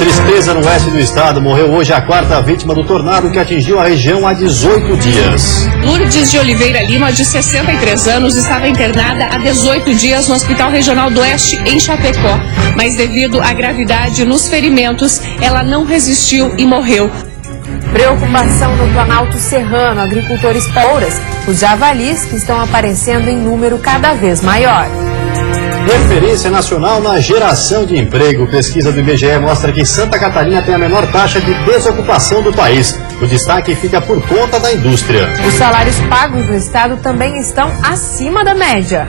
Tristeza no oeste do estado. Morreu hoje a quarta vítima do tornado que atingiu a região há 18 dias. Lourdes de Oliveira Lima, de 63 anos, estava internada há 18 dias no Hospital Regional do Oeste, em Chapecó. Mas devido à gravidade nos ferimentos, ela não resistiu e morreu. Preocupação no Planalto Serrano. Agricultores pauras, os javalis que estão aparecendo em número cada vez maior. Referência nacional na geração de emprego. Pesquisa do IBGE mostra que Santa Catarina tem a menor taxa de desocupação do país. O destaque fica por conta da indústria. Os salários pagos no estado também estão acima da média.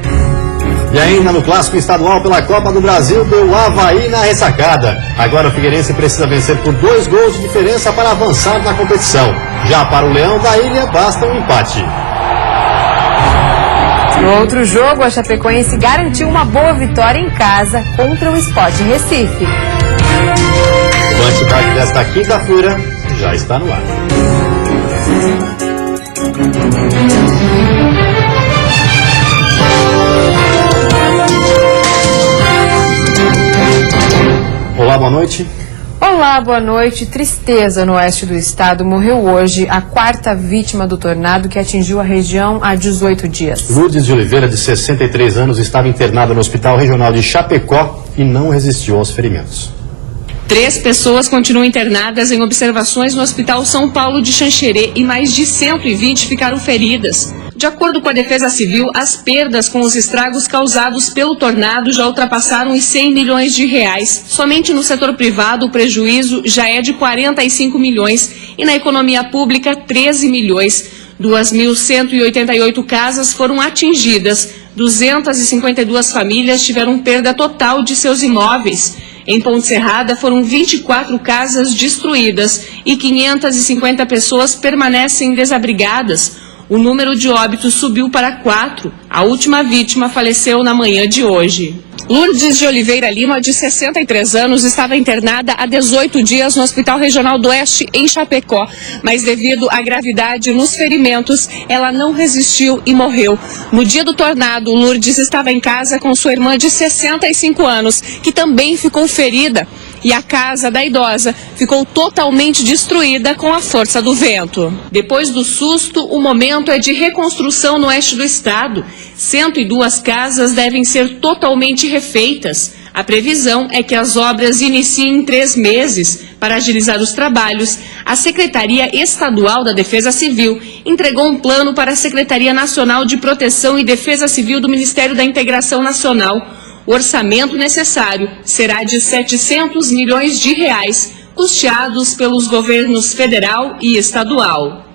E ainda no clássico estadual pela Copa do Brasil, deu Avaí na ressacada. Agora o Figueirense precisa vencer por 2 gols de diferença para avançar na competição. Já para o Leão da Ilha, basta um empate. No outro jogo, a Chapecoense garantiu uma boa vitória em casa contra o Sport Recife. O Antidade desta quinta-feira já está no ar. Olá, boa noite. Olá, boa noite. Tristeza no oeste do estado. Morreu hoje a quarta vítima do tornado que atingiu a região há 18 dias. Lourdes de Oliveira, de 63 anos, estava internada no Hospital Regional de Chapecó e não resistiu aos ferimentos. 3 pessoas continuam internadas em observações no Hospital São Paulo de Xanxerê e mais de 120 ficaram feridas. De acordo com a Defesa Civil, as perdas com os estragos causados pelo tornado já ultrapassaram os 100 milhões de reais. Somente no setor privado, o prejuízo já é de 45 milhões e na economia pública, 13 milhões. 2.188 casas foram atingidas. 252 famílias tiveram perda total de seus imóveis. Em Ponte Serrada, foram 24 casas destruídas e 550 pessoas permanecem desabrigadas. O número de óbitos subiu para 4. A última vítima faleceu na manhã de hoje. Lourdes de Oliveira Lima, de 63 anos, estava internada há 18 dias no Hospital Regional do Oeste, em Chapecó. Mas devido à gravidade nos ferimentos, ela não resistiu e morreu. No dia do tornado, Lourdes estava em casa com sua irmã de 65 anos, que também ficou ferida. E a casa da idosa ficou totalmente destruída com a força do vento. Depois do susto, o momento é de reconstrução no oeste do estado. 102 casas devem ser totalmente refeitas. A previsão é que as obras iniciem em 3 meses. Para agilizar os trabalhos, a Secretaria Estadual da Defesa Civil entregou um plano para a Secretaria Nacional de Proteção e Defesa Civil do Ministério da Integração Nacional. O orçamento necessário será de 700 milhões de reais, custeados pelos governos federal e estadual.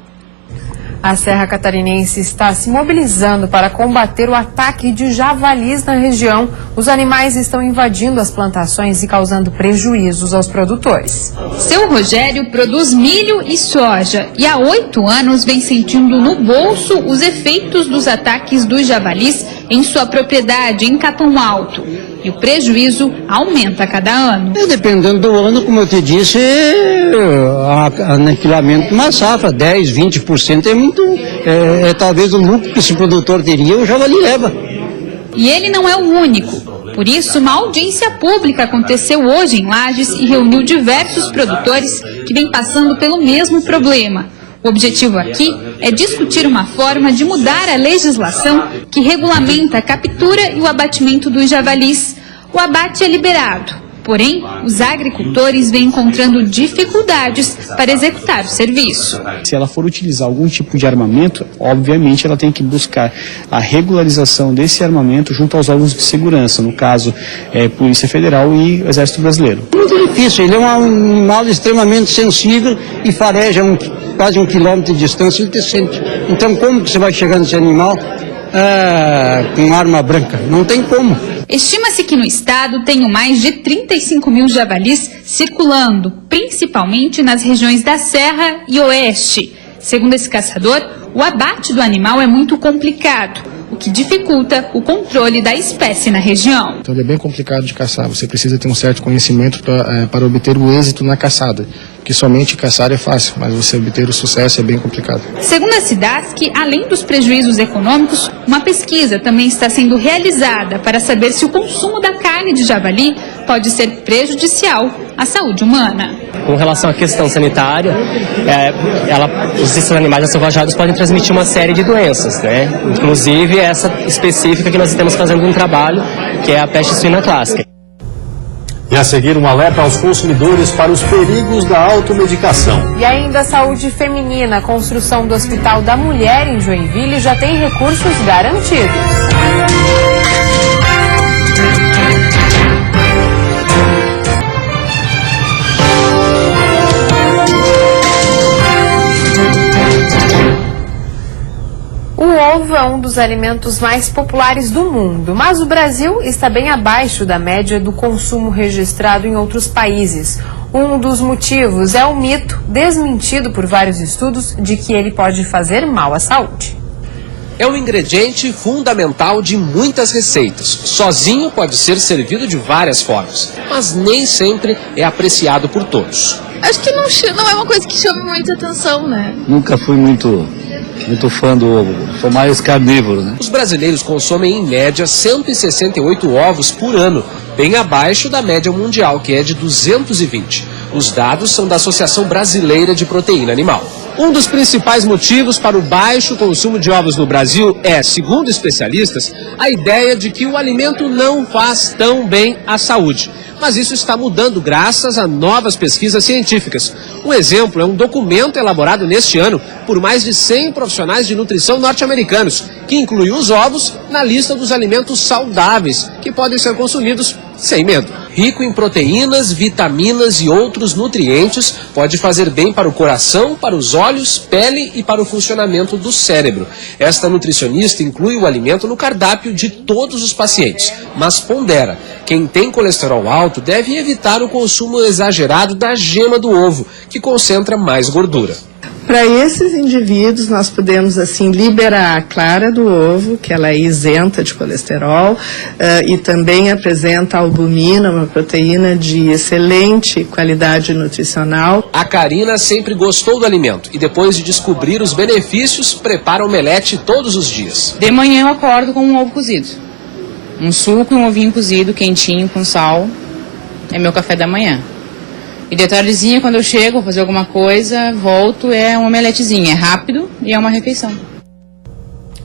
A Serra Catarinense está se mobilizando para combater o ataque de javalis na região. Os animais estão invadindo as plantações e causando prejuízos aos produtores. Seu Rogério produz milho e soja e há 8 anos vem sentindo no bolso os efeitos dos ataques dos javalis em sua propriedade em Capão Alto. E o prejuízo aumenta a cada ano. Dependendo do ano, como eu te disse, aniquilamento de uma safra, 10, 20% é muito, talvez o lucro que esse produtor teria, o javali leva. E ele não é o único. Por isso, uma audiência pública aconteceu hoje em Lages e reuniu diversos produtores que vêm passando pelo mesmo problema. O objetivo aqui é discutir uma forma de mudar a legislação que regulamenta a captura e o abatimento dos javalis. O abate é liberado, porém, os agricultores vêm encontrando dificuldades para executar o serviço. Se ela for utilizar algum tipo de armamento, obviamente ela tem que buscar a regularização desse armamento junto aos órgãos de segurança, no caso, Polícia Federal e Exército Brasileiro. Muito difícil, ele é um animal extremamente sensível e fareja quase 1 quilômetro de distância, ele te sente. Então como que você vai chegar nesse animal com arma branca? Não tem como. Estima-se que no estado tenham mais de 35 mil javalis circulando, principalmente nas regiões da Serra e Oeste. Segundo esse caçador, o abate do animal é muito complicado, o que dificulta o controle da espécie na região. Então ele é bem complicado de caçar, você precisa ter um certo conhecimento para obter o êxito na caçada. Que somente caçar é fácil, mas você obter o sucesso é bem complicado. Segundo a SIDASC, além dos prejuízos econômicos, uma pesquisa também está sendo realizada para saber se o consumo da carne de javali pode ser prejudicial à saúde humana. Com relação à questão sanitária, esses animais assovajados podem transmitir uma série de doenças, né? Inclusive essa específica que nós estamos fazendo um trabalho, que é a peste suína clássica. E a seguir, um alerta aos consumidores para os perigos da automedicação. E ainda a saúde feminina, a construção do Hospital da Mulher em Joinville já tem recursos garantidos. O ovo é um dos alimentos mais populares do mundo, mas o Brasil está bem abaixo da média do consumo registrado em outros países. Um dos motivos é o mito, desmentido por vários estudos, de que ele pode fazer mal à saúde. É um ingrediente fundamental de muitas receitas. Sozinho pode ser servido de várias formas, mas nem sempre é apreciado por todos. Acho que não é uma coisa que chama muita atenção, né? Nunca fui muito fã do ovo, sou mais carnívoro, né? Os brasileiros consomem em média 168 ovos por ano, bem abaixo da média mundial, que é de 220. Os dados são da Associação Brasileira de Proteína Animal. Um dos principais motivos para o baixo consumo de ovos no Brasil é, segundo especialistas, a ideia de que o alimento não faz tão bem à saúde. Mas isso está mudando graças a novas pesquisas científicas. Um exemplo é um documento elaborado neste ano por mais de 100 profissionais de nutrição norte-americanos, que inclui os ovos na lista dos alimentos saudáveis, que podem ser consumidos sem medo. Rico em proteínas, vitaminas e outros nutrientes, pode fazer bem para o coração, para os olhos, pele e para o funcionamento do cérebro. Esta nutricionista inclui o alimento no cardápio de todos os pacientes, mas pondera: quem tem colesterol alto deve evitar o consumo exagerado da gema do ovo, que concentra mais gordura. Para esses indivíduos, nós podemos, assim, liberar a clara do ovo, que ela é isenta de colesterol, e também apresenta albumina, uma proteína de excelente qualidade nutricional. A Karina sempre gostou do alimento e, depois de descobrir os benefícios, prepara omelete todos os dias. De manhã eu acordo com um ovo cozido. Um suco e um ovinho cozido, quentinho, com sal. É meu café da manhã. E de tardezinha, quando eu chego, vou fazer alguma coisa, volto, é uma omeletezinha. É rápido e é uma refeição.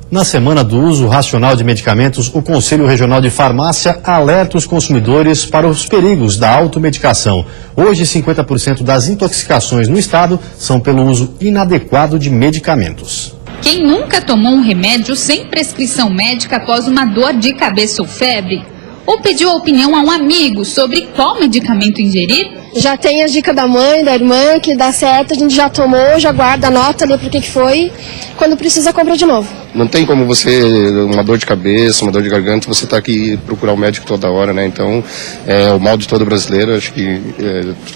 Na semana do uso racional de medicamentos, o Conselho Regional de Farmácia alerta os consumidores para os perigos da automedicação. Hoje, 50% das intoxicações no estado são pelo uso inadequado de medicamentos. Quem nunca tomou um remédio sem prescrição médica após uma dor de cabeça ou febre? Ou pediu a opinião a um amigo sobre qual medicamento ingerir? Já tem a dica da mãe, da irmã, que dá certo, a gente já tomou, já guarda, anota ali pro que foi, quando precisa compra de novo. Não tem como você, uma dor de cabeça, uma dor de garganta, você tá aqui procurar o médico toda hora, né? Então, o mal de todo brasileiro, acho que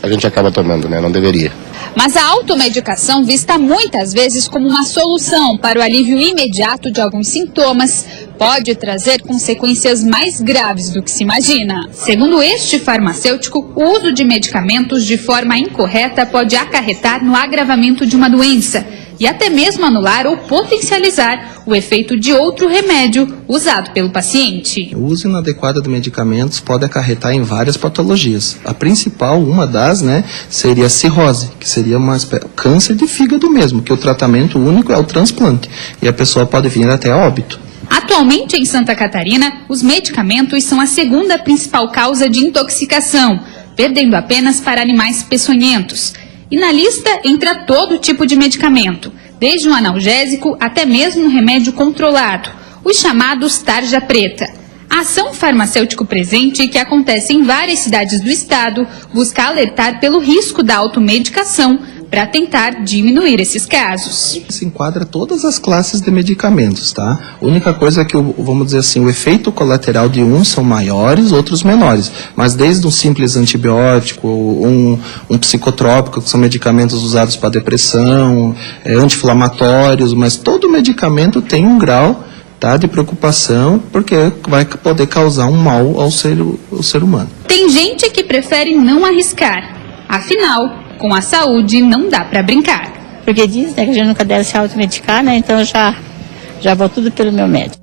a gente acaba tomando, né? Não deveria. Mas a automedicação, vista muitas vezes como uma solução para o alívio imediato de alguns sintomas, pode trazer consequências mais graves do que se imagina. Segundo este farmacêutico, o uso de medicamentos de forma incorreta pode acarretar no agravamento de uma doença e até mesmo anular ou potencializar o efeito de outro remédio usado pelo paciente. O uso inadequado de medicamentos pode acarretar em várias patologias. A principal, uma das, seria a cirrose, que seria câncer de fígado mesmo, que o tratamento único é o transplante e a pessoa pode vir até a óbito. Atualmente, em Santa Catarina, os medicamentos são a segunda principal causa de intoxicação, perdendo apenas para animais peçonhentos. E na lista entra todo tipo de medicamento, desde um analgésico até mesmo um remédio controlado, os chamados tarja preta. A ação farmacêutico presente, que acontece em várias cidades do estado, busca alertar pelo risco da automedicação para tentar diminuir esses casos. Se enquadra todas as classes de medicamentos, tá? A única coisa é que, vamos dizer assim, o efeito colateral de uns são maiores, outros menores. Mas desde um simples antibiótico, um psicotrópico, que são medicamentos usados para depressão, anti-inflamatórios, mas todo medicamento tem um grau de preocupação, porque vai poder causar um mal ao ser humano. Tem gente que prefere não arriscar. Afinal, com a saúde não dá para brincar. Porque diz que a gente nunca deve se automedicar, então já vou tudo pelo meu médico.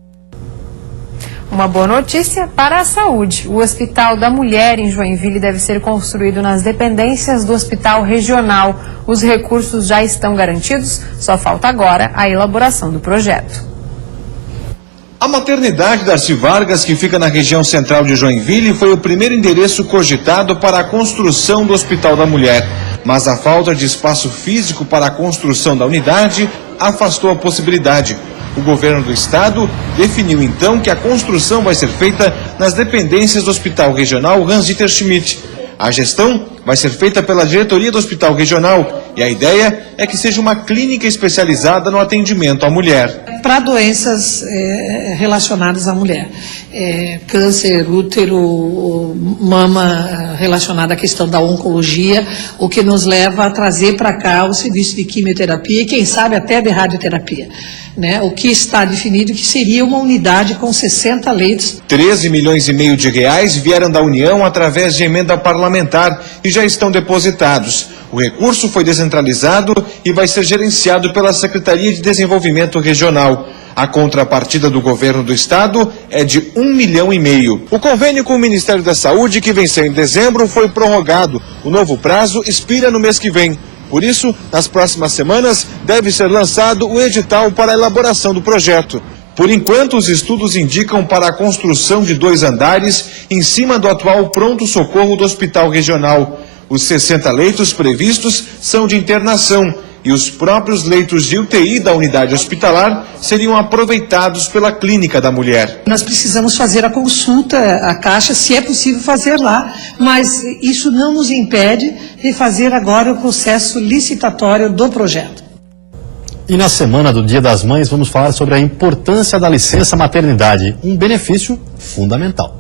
Uma boa notícia para a saúde. O Hospital da Mulher em Joinville deve ser construído nas dependências do Hospital Regional. Os recursos já estão garantidos, só falta agora a elaboração do projeto. A maternidade Darcy Vargas, que fica na região central de Joinville, foi o primeiro endereço cogitado para a construção do Hospital da Mulher. Mas a falta de espaço físico para a construção da unidade afastou a possibilidade. O governo do estado definiu então que a construção vai ser feita nas dependências do Hospital Regional Hans-Dieter Schmidt. A gestão vai ser feita pela diretoria do Hospital Regional e a ideia é que seja uma clínica especializada no atendimento à mulher. Para doenças relacionadas à mulher, câncer, útero, mama, relacionada à questão da oncologia, o que nos leva a trazer para cá o serviço de quimioterapia e quem sabe até de radioterapia. O que está definido que seria uma unidade com 60 leitos. 13,5 milhões de reais vieram da União através de emenda parlamentar e já estão depositados. O recurso foi descentralizado e vai ser gerenciado pela Secretaria de Desenvolvimento Regional. A contrapartida do governo do estado é de 1,5 milhão. O convênio com o Ministério da Saúde, que venceu em dezembro, foi prorrogado. O novo prazo expira no mês que vem. Por isso, nas próximas semanas, deve ser lançado o edital para a elaboração do projeto. Por enquanto, os estudos indicam para a construção de 2 andares em cima do atual pronto-socorro do Hospital Regional. Os 60 leitos previstos são de internação e os próprios leitos de UTI da unidade hospitalar seriam aproveitados pela Clínica da Mulher. Nós precisamos fazer a consulta à Caixa, se é possível fazer lá, mas isso não nos impede de fazer agora o processo licitatório do projeto. E na semana do Dia das Mães vamos falar sobre a importância da licença maternidade, um benefício fundamental.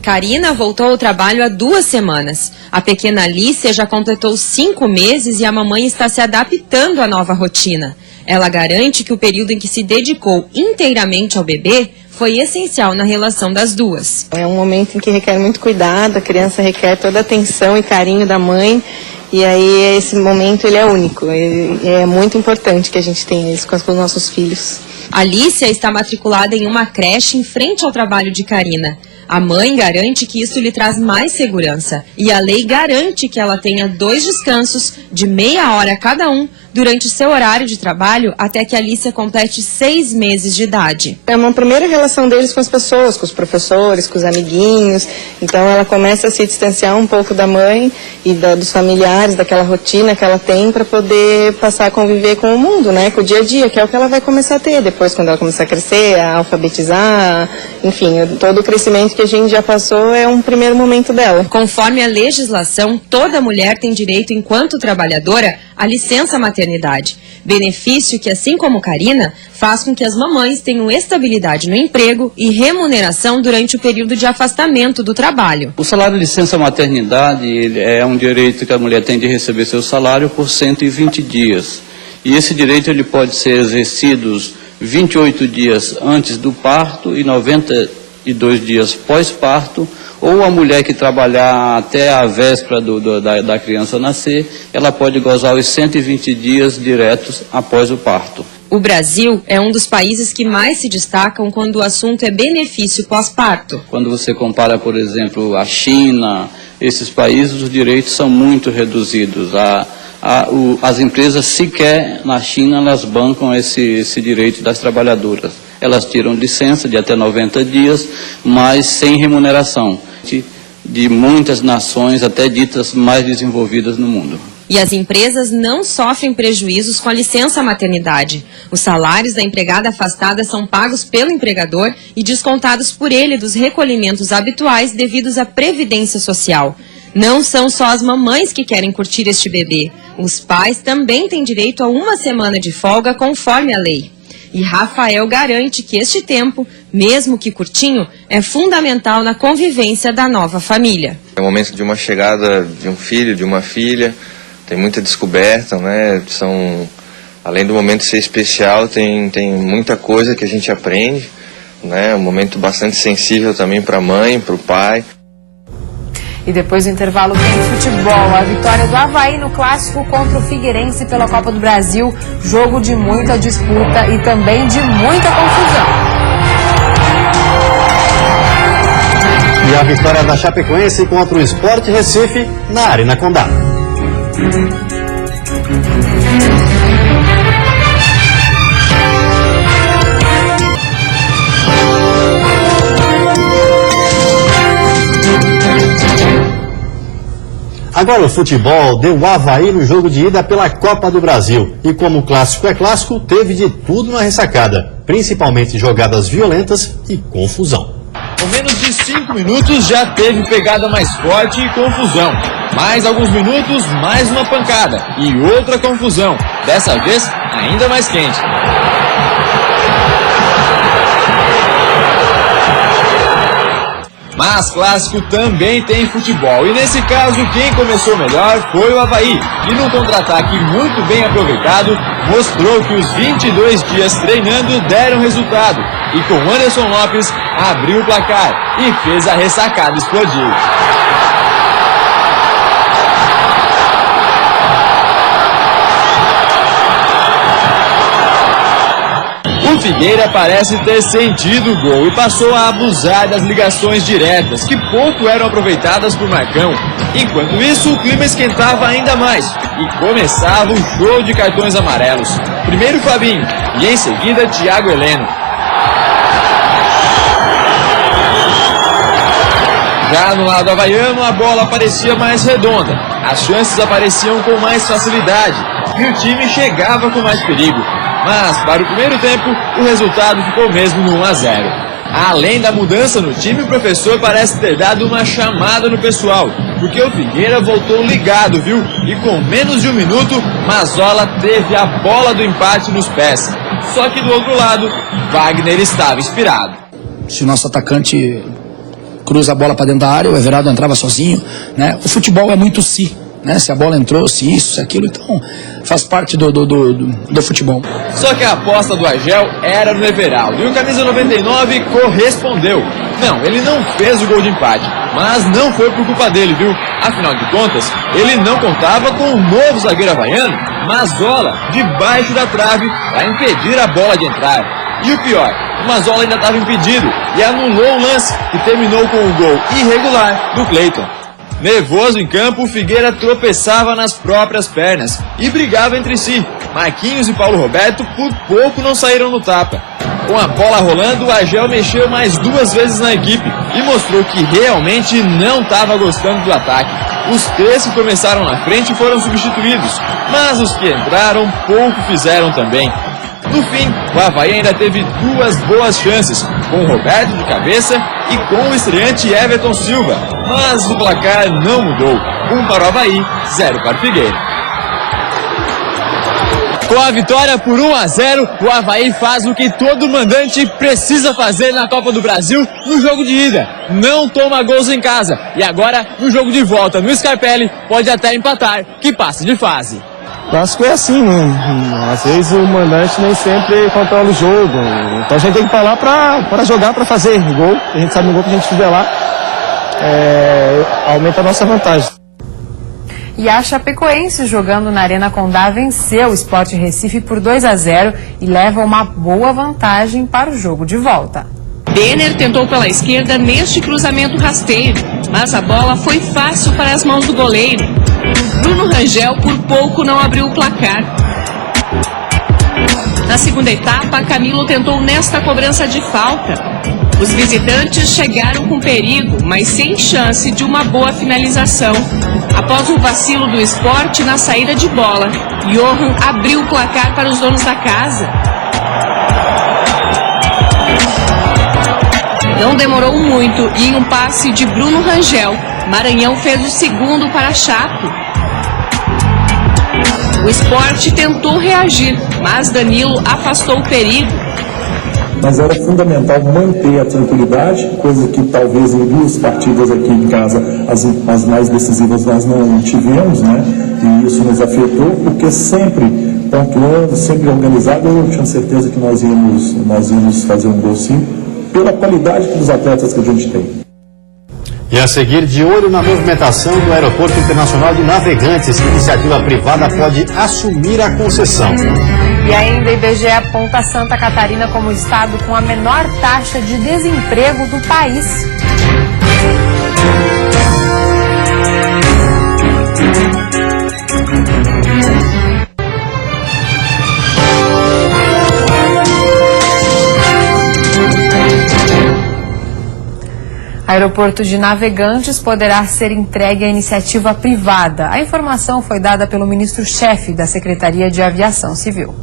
Karina voltou ao trabalho há 2 semanas. A pequena Alicia já completou 5 meses e a mamãe está se adaptando à nova rotina. Ela garante que o período em que se dedicou inteiramente ao bebê foi essencial na relação das duas. É um momento em que requer muito cuidado, a criança requer toda a atenção e carinho da mãe. E aí esse momento ele é único, é muito importante que a gente tenha isso com os nossos filhos. Alicia está matriculada em uma creche em frente ao trabalho de Karina. A mãe garante que isso lhe traz mais segurança e a lei garante que ela tenha 2 descansos de meia hora cada um durante seu horário de trabalho até que a Alicia complete 6 meses de idade. É uma primeira relação deles com as pessoas, com os professores, com os amiguinhos. Então ela começa a se distanciar um pouco da mãe e dos familiares, daquela rotina que ela tem para poder passar a conviver com o mundo, com o dia a dia, que é o que ela vai começar a ter depois quando ela começar a crescer, a alfabetizar, enfim, todo o crescimento que a gente já passou é um primeiro momento dela. Conforme a legislação, toda mulher tem direito, enquanto trabalhadora, à licença maternidade. Benefício que, assim como Karina, faz com que as mamães tenham estabilidade no emprego e remuneração durante o período de afastamento do trabalho. O salário de licença maternidade é um direito que a mulher tem de receber seu salário por 120 dias. E esse direito ele pode ser exercido 28 dias antes do parto e 92 dias pós-parto, ou a mulher que trabalhar até a véspera da criança nascer, ela pode gozar os 120 dias diretos após o parto. O Brasil é um dos países que mais se destacam quando o assunto é benefício pós-parto. Quando você compara, por exemplo, a China, esses países, os direitos são muito reduzidos. As empresas sequer na China elas bancam esse direito das trabalhadoras. Elas tiram licença de até 90 dias, mas sem remuneração, de muitas nações até ditas mais desenvolvidas no mundo. E as empresas não sofrem prejuízos com a licença maternidade. Os salários da empregada afastada são pagos pelo empregador e descontados por ele dos recolhimentos habituais devidos à Previdência Social. Não são só as mamães que querem curtir este bebê. Os pais também têm direito a 1 semana de folga conforme a lei. E Rafael garante que este tempo, mesmo que curtinho, é fundamental na convivência da nova família. É o momento de uma chegada de um filho, de uma filha, tem muita descoberta, além do momento ser especial, tem muita coisa que a gente aprende, um momento bastante sensível também para a mãe, para o pai. E depois do intervalo tem futebol. A vitória do Avaí no clássico contra o Figueirense pela Copa do Brasil. Jogo de muita disputa e também de muita confusão. E a vitória da Chapecoense contra o Sport Recife na Arena Condá. Agora o futebol deu Avaí no jogo de ida pela Copa do Brasil. E como o clássico é clássico, teve de tudo na ressacada, principalmente jogadas violentas e confusão. Com menos de 5 minutos já teve pegada mais forte e confusão. Mais alguns minutos, mais uma pancada e outra confusão. Dessa vez, ainda mais quente. Mas clássico também tem futebol. E nesse caso, quem começou melhor foi o Avaí. E num contra-ataque muito bem aproveitado, mostrou que os 22 dias treinando deram resultado. E com Anderson Lopes, abriu o placar e fez a ressacada explodir. O Figueira parece ter sentido o gol e passou a abusar das ligações diretas, que pouco eram aproveitadas por Marcão. Enquanto isso, o clima esquentava ainda mais e começava o show de cartões amarelos. Primeiro Fabinho e em seguida Thiago Heleno. Já no lado havaiano, a bola parecia mais redonda, as chances apareciam com mais facilidade e o time chegava com mais perigo. Mas, para o primeiro tempo, o resultado ficou mesmo no 1-0. Além da mudança no time, o professor parece ter dado uma chamada no pessoal, porque o Figueira voltou ligado, viu? E com menos de um minuto, Mazzola teve a bola do empate nos pés. Só que do outro lado, Wagner estava inspirado. Se o nosso atacante cruza a bola para dentro da área, o Everaldo entrava sozinho, né? O futebol é muito si. Né? Se a bola entrou, se isso, se aquilo, então faz parte do futebol. Só que a aposta do Agel era no Everaldo e o camisa 99 correspondeu. Não, ele não fez o gol de empate, mas não foi por culpa dele, viu? Afinal de contas, ele não contava com o novo zagueiro havaiano, Mazzola, debaixo da trave para impedir a bola de entrar. E o pior, o Mazzola ainda estava impedido e anulou o lance, que terminou com o gol irregular do Cleiton. Nervoso em campo, o Figueira tropeçava nas próprias pernas e brigava entre si. Marquinhos e Paulo Roberto por pouco não saíram no tapa. Com a bola rolando, o Agel mexeu mais 2 vezes na equipe e mostrou que realmente não estava gostando do ataque. Os 3 que começaram na frente foram substituídos, mas os que entraram pouco fizeram também. No fim, o Avaí ainda teve 2 boas chances, com o Roberto de cabeça e com o estreante Everton Silva, mas o placar não mudou. 1 para o Avaí, 0 para o Figueira. Com a vitória por 1-0, o Avaí faz o que todo mandante precisa fazer na Copa do Brasil no jogo de ida. Não toma gols em casa. E agora, no jogo de volta no Scarpelli, pode até empatar, que passa de fase. Clássico é assim, né? Às vezes o mandante nem sempre controla o jogo. Então a gente tem que estar lá para jogar, para fazer gol. A gente sabe no gol que a gente estiver lá, aumenta a nossa vantagem. E a Chapecoense, jogando na Arena Condá, venceu o Sport Recife por 2-0 e leva uma boa vantagem para o jogo de volta. Denner tentou pela esquerda neste cruzamento rasteiro, mas a bola foi fácil para as mãos do goleiro. Bruno Rangel por pouco não abriu o placar. Na segunda etapa, Camilo tentou nesta cobrança de falta. Os visitantes chegaram com perigo, mas sem chance de uma boa finalização. Após o vacilo do Sport na saída de bola, Johan abriu o placar para os donos da casa. Não demorou muito e em um passe de Bruno Rangel, Maranhão fez o segundo para a Chape. O Sport tentou reagir, mas Danilo afastou o perigo. Mas era fundamental manter a tranquilidade, coisa que talvez em 2 partidas aqui em casa, as mais decisivas, nós não tivemos, né? E isso nos afetou, porque sempre pontuando, sempre organizado, eu tinha certeza que nós íamos fazer um gol sim, pela qualidade dos atletas que a gente tem. E a seguir, de olho na movimentação do Aeroporto Internacional de Navegantes, que iniciativa privada pode assumir a concessão. E ainda, IBGE aponta Santa Catarina como o estado com a menor taxa de desemprego do país. Aeroporto de Navegantes poderá ser entregue à iniciativa privada. A informação foi dada pelo ministro-chefe da Secretaria de Aviação Civil.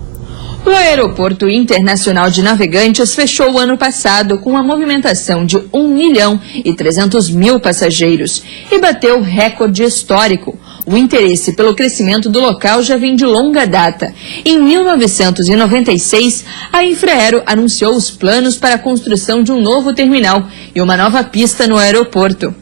O Aeroporto Internacional de Navegantes fechou o ano passado com uma movimentação de 1.300.000 passageiros e bateu recorde histórico. O interesse pelo crescimento do local já vem de longa data. Em 1996, a Infraero anunciou os planos para a construção de um novo terminal e uma nova pista no aeroporto.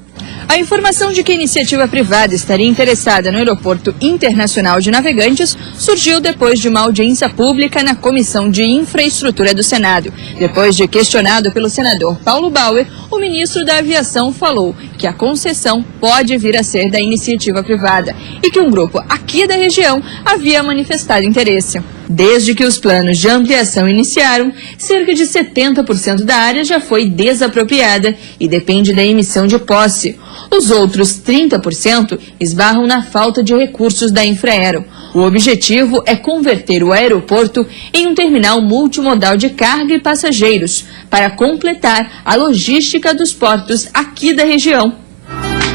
A informação de que a iniciativa privada estaria interessada no Aeroporto Internacional de Navegantes surgiu depois de uma audiência pública na Comissão de Infraestrutura do Senado. Depois de questionado pelo senador Paulo Bauer, o ministro da Aviação falou que a concessão pode vir a ser da iniciativa privada e que um grupo aqui da região havia manifestado interesse. Desde que os planos de ampliação iniciaram, cerca de 70% da área já foi desapropriada e depende da emissão de posse. Os outros 30% esbarram na falta de recursos da Infraero. O objetivo é converter o aeroporto em um terminal multimodal de carga e passageiros, para completar a logística dos portos aqui da região.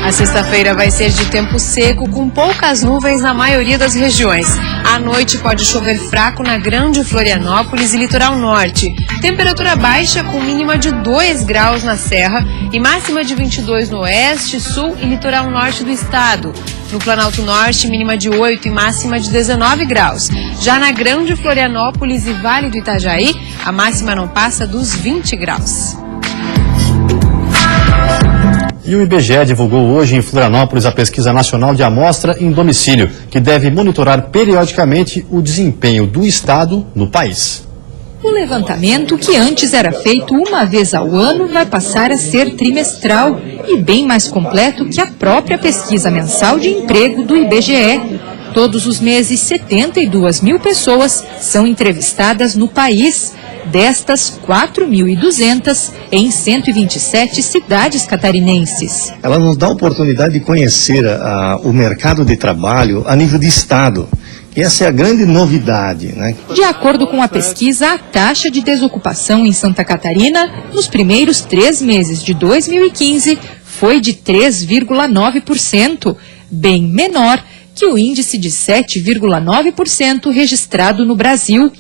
A sexta-feira vai ser de tempo seco, com poucas nuvens na maioria das regiões. À noite pode chover fraco na Grande Florianópolis e litoral norte. Temperatura baixa com mínima de 2 graus na Serra e máxima de 22 no oeste, sul e litoral norte do estado. No Planalto Norte, mínima de 8 e máxima de 19 graus. Já na Grande Florianópolis e Vale do Itajaí, a máxima não passa dos 20 graus. E o IBGE divulgou hoje em Florianópolis a Pesquisa Nacional de Amostra em Domicílio, que deve monitorar periodicamente o desempenho do Estado no país. O levantamento, que antes era feito uma vez ao ano, vai passar a ser trimestral e bem mais completo que a própria pesquisa mensal de emprego do IBGE. Todos os meses, 72 mil pessoas são entrevistadas no país. Destas, 4.200 em 127 cidades catarinenses. Ela nos dá a oportunidade de conhecer o mercado de trabalho a nível de Estado. E essa é a grande novidade, né? De acordo com a pesquisa, a taxa de desocupação em Santa Catarina, nos primeiros 3 meses de 2015, foi de 3,9%, bem menor que o índice de 7,9% registrado no Brasil.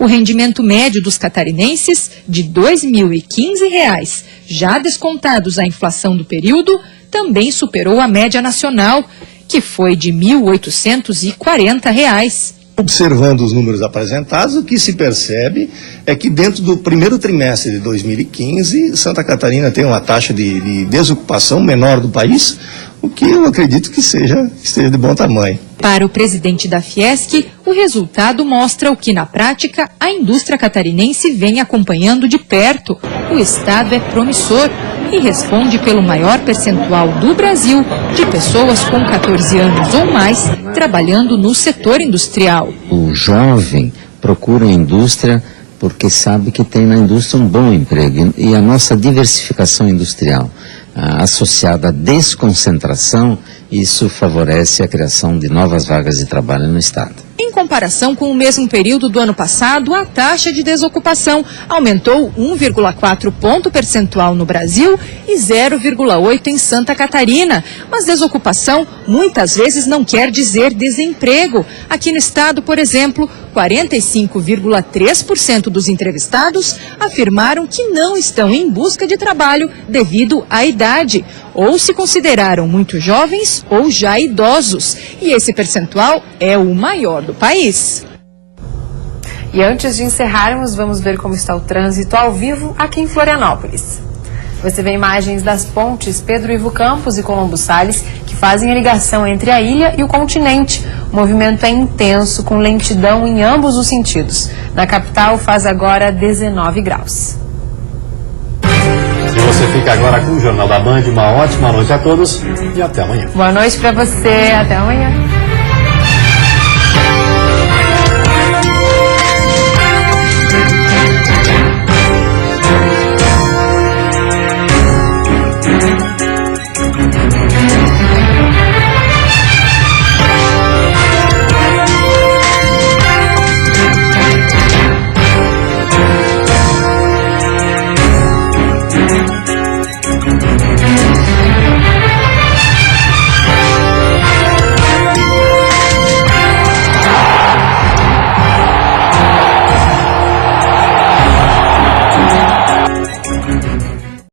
O rendimento médio dos catarinenses, de R$ 2.015, já descontados a inflação do período, também superou a média nacional, que foi de R$ 1.840. Observando os números apresentados, o que se percebe é que dentro do primeiro trimestre de 2015, Santa Catarina tem uma taxa de desocupação menor do país, o que eu acredito que esteja de bom tamanho. Para o presidente da Fiesc, o resultado mostra o que, na prática, a indústria catarinense vem acompanhando de perto. O Estado é promissor e responde pelo maior percentual do Brasil de pessoas com 14 anos ou mais trabalhando no setor industrial. O jovem procura a indústria porque sabe que tem na indústria um bom emprego. E a nossa diversificação industrial, associada à desconcentração, isso favorece a criação de novas vagas de trabalho no Estado. Em comparação com o mesmo período do ano passado, a taxa de desocupação aumentou 1,4 ponto percentual no Brasil e 0,8 em Santa Catarina. Mas desocupação muitas vezes não quer dizer desemprego. Aqui no estado, por exemplo, 45,3% dos entrevistados afirmaram que não estão em busca de trabalho devido à idade, ou se consideraram muito jovens ou já idosos. E esse percentual é o maior do país. E antes de encerrarmos, vamos ver como está o trânsito ao vivo aqui em Florianópolis. Você vê imagens das pontes Pedro Ivo Campos e Colombo Salles, que fazem a ligação entre a ilha e o continente. O movimento é intenso, com lentidão em ambos os sentidos. Na capital faz agora 19 graus. E você fica agora com o Jornal da Band. Uma ótima noite a todos e até amanhã. Boa noite para você, até amanhã.